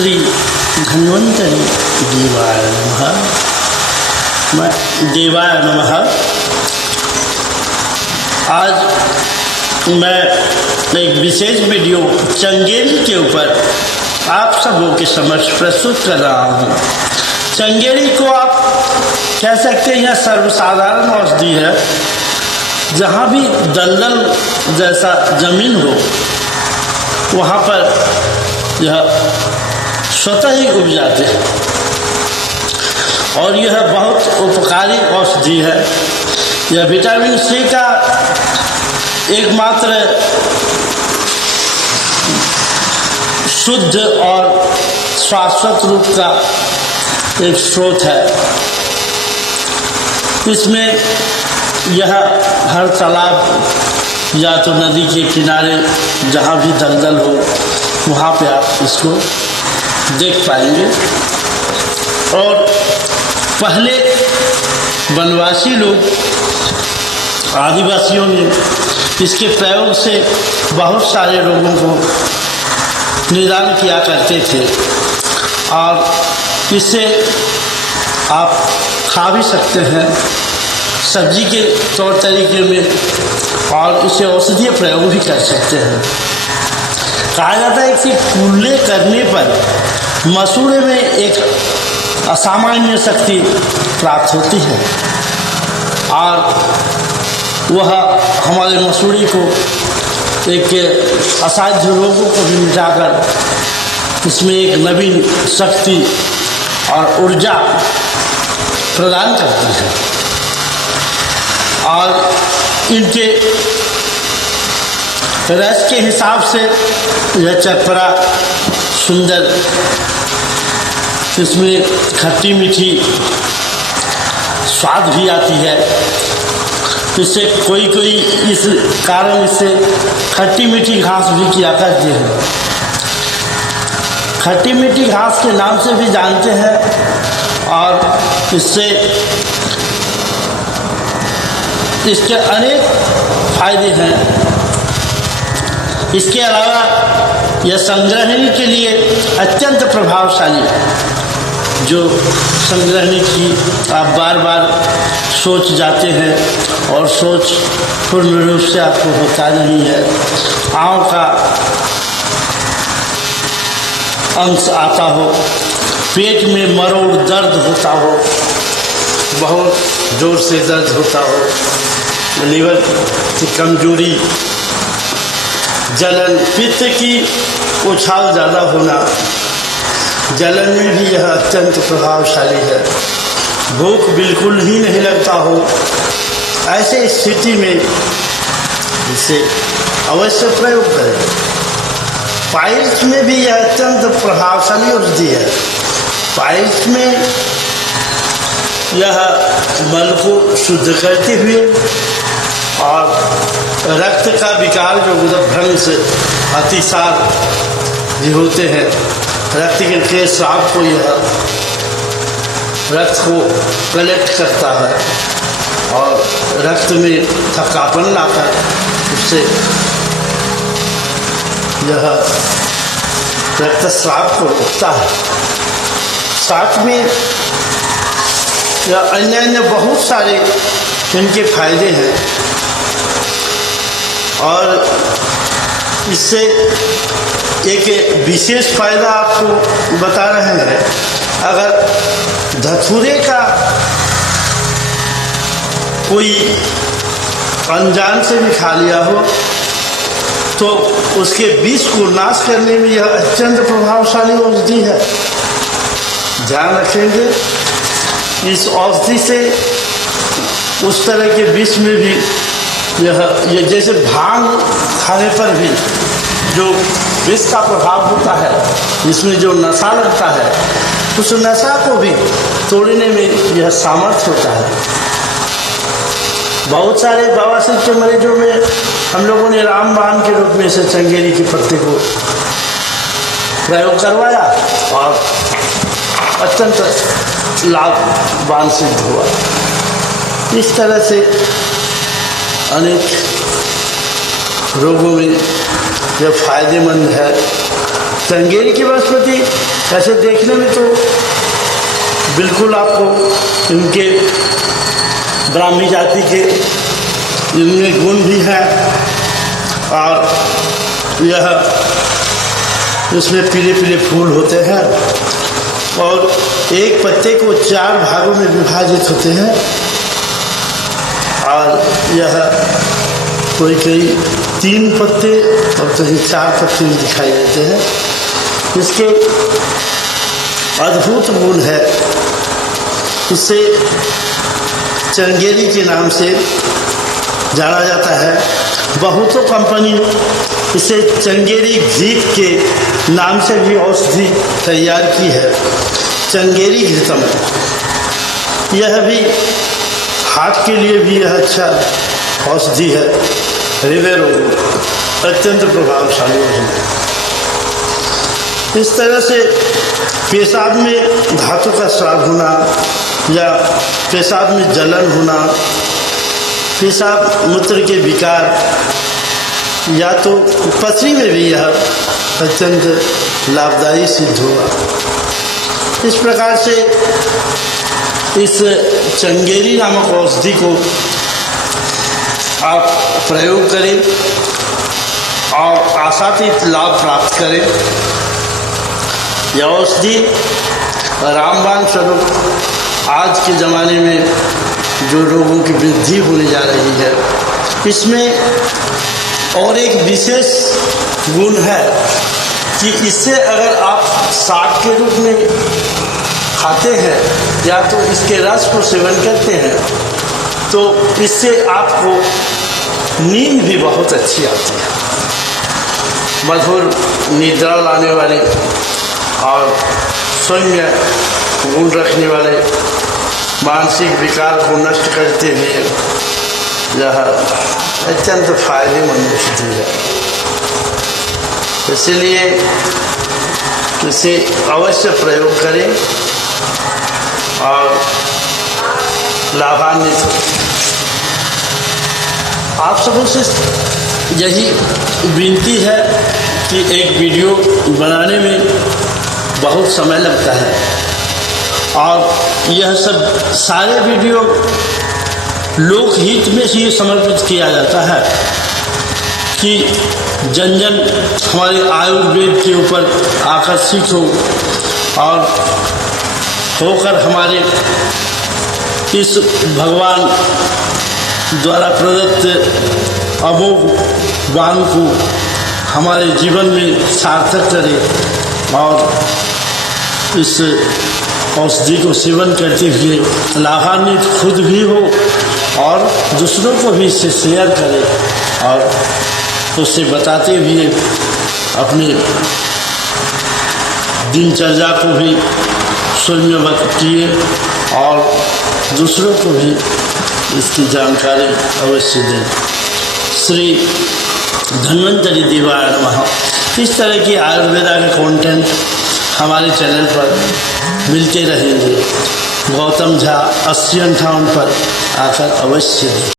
श्री धन्वंतरी देवाय नमः। देवाय नमः। आज मैं एक विशेष वीडियो चंगेरी के ऊपर आप सबों के समक्ष प्रस्तुत कर रहा हूँ। चंगेरी को आप कह सकते हैं यह सर्वसाधारण औषधि है। जहाँ भी दलदल जैसा जमीन हो वहाँ पर यह स्वतः ही उग जाते हैं और यह बहुत उपकारी औषधि है। यह विटामिन सी का एकमात्र शुद्ध और शाश्वत रूप का एक स्रोत है। इसमें यह हर तालाब या तो नदी के किनारे जहाँ भी दलदल हो वहाँ पे आप इसको देख पाएंगे। और पहले वनवासी लोग आदिवासियों ने इसके प्रयोग से बहुत सारे रोगों को निदान किया करते थे और इसे आप खा भी सकते हैं सब्जी के तौर तरीके में और इसे औषधीय प्रयोग भी कर सकते हैं। कहा जाता है कि कुल्ले करने पर मसूड़े में एक असामान्य शक्ति प्राप्त होती है और वह हमारे मसूड़े को एक असाध्य रोगों को भी मिटाकर इसमें एक नवीन शक्ति और ऊर्जा प्रदान करती है। और इनके रस के हिसाब से यह चटपटा सुंदर, इसमें खट्टी मीठी स्वाद भी आती है। इससे कोई इस कारण इससे खट्टी मीठी घास भी किया करते हैं। खट्टी मीठी घास के नाम से भी जानते हैं और इसके अनेक फायदे हैं। इसके अलावा यह संग्रहणी के लिए अत्यंत प्रभावशाली है। जो संग्रहणी की आप बार बार सोच जाते हैं और सोच पूर्ण रूप से आपको होता नहीं है, आँव का अंश आता हो, पेट में मरोड़ दर्द होता हो, बहुत जोर से दर्द होता हो, लीवर की कमजोरी, जलन, पित्त की उछाल ज़्यादा होना, जलन में भी यह अत्यंत प्रभावशाली है। भूख बिल्कुल ही नहीं लगता हो, ऐसे स्थिति में इसे अवश्य प्रयोग करें। पाइल्स में भी यह अत्यंत प्रभावशाली औषधि है। पाइल्स में यह मल को शुद्ध करते हुए और रक्त का विकार जो भ्रंश अतिसार भी होते हैं, रक्त के स्राव को यह रक्त को कलेक्ट करता है और रक्त में थकापन लाकर उससे यह रक्तस्राव को रोकता है। साथ में यह अन्य बहुत सारे इनके फायदे हैं और इससे एक विशेष फायदा आपको बता रहे हैं। अगर धतूरे का कोई अनजान से भी खा लिया हो तो उसके विष को नाश करने में यह अत्यंत प्रभावशाली औषधि है। ध्यान रखेंगे, इस औषधि से उस तरह के विष में भी यह जैसे भांग खाने पर भी जो विष का प्रभाव होता है, इसमें जो नशा लगता है, उस नशा को भी तोड़ने में यह सामर्थ्य होता है। बहुत सारे बवासीर के मरीजों में हम लोगों ने रामबाण के रूप में से चंगेरी के पत्ते को प्रयोग करवाया और अत्यंत लाभवान सिद्ध हुआ। इस तरह से अनेक रोगों में यह फायदेमंद है चंगेरी की वनस्पति ऐसे देखने में तो बिल्कुल आपको इनके ब्राह्मी जाति के इनमें गुण भी हैं और यह इसमें पीले पीले फूल होते हैं और एक पत्ते को 4 भागों में विभाजित होते हैं और यह कोई 3 पत्ते और कहीं 4 पत्ते भी दिखाई देते हैं। इसके अद्भुत गुण है, इसे चंगेरी के नाम से जाना जाता है। बहुतों कंपनी इसे चंगेरी घृत के नाम से भी औषधि तैयार की है, चंगेरी घृतम। यह भी हार्ट के लिए भी यह अच्छा औषधि है, हृदय रोग अत्यंत प्रभावशाली है। इस तरह से पेशाब में धातु का स्राव होना या पेशाब में जलन होना, पेशाब मूत्र के विकार या तो पथरी में भी यह अत्यंत लाभदायी सिद्ध होगा। इस प्रकार से इस चंगेरी नामक औषधि को आप प्रयोग करें और आशातीत लाभ प्राप्त करें। यह औषधि रामबाण स्वरूप आज के ज़माने में जो रोगों की वृद्धि होने जा रही है, इसमें और एक विशेष गुण है कि इससे अगर आप साग के रूप में खाते हैं या तो इसके रस को सेवन करते हैं तो इससे आपको नींद भी बहुत अच्छी आती है। मधुर निद्रा लाने वाले और सौम्य गुण रखने वाले, मानसिक विकार को नष्ट करते हुए यह अत्यंत फायदेमंद औषधि है। इसलिए इसे अवश्य प्रयोग करें और लाभान्वित हो। आप सबों से यही विनती है कि एक वीडियो बनाने में बहुत समय लगता है और यह सब सारे वीडियो लोकहित में ही समर्पित किया जाता है कि जन जन हमारे आयुर्वेद के ऊपर आकर्षित हो और होकर हमारे इस भगवान द्वारा प्रदत्त अमोघ ज्ञान को हमारे जीवन में सार्थक करें और इस औषधि को सेवन करते हुए लाभान्वित खुद भी हो और दूसरों को भी इससे शेयर करें और उससे बताते हुए अपनी दिनचर्या को भी सौम्यवत किए और दूसरों को भी इसकी जानकारी अवश्य दें। श्री धन्वंतरी देवाय नमः। इस तरह की आयुर्वेदा के कंटेंट हमारे चैनल पर मिलते रहेंगे। गौतम झा 8058 पर आकर अवश्य दें।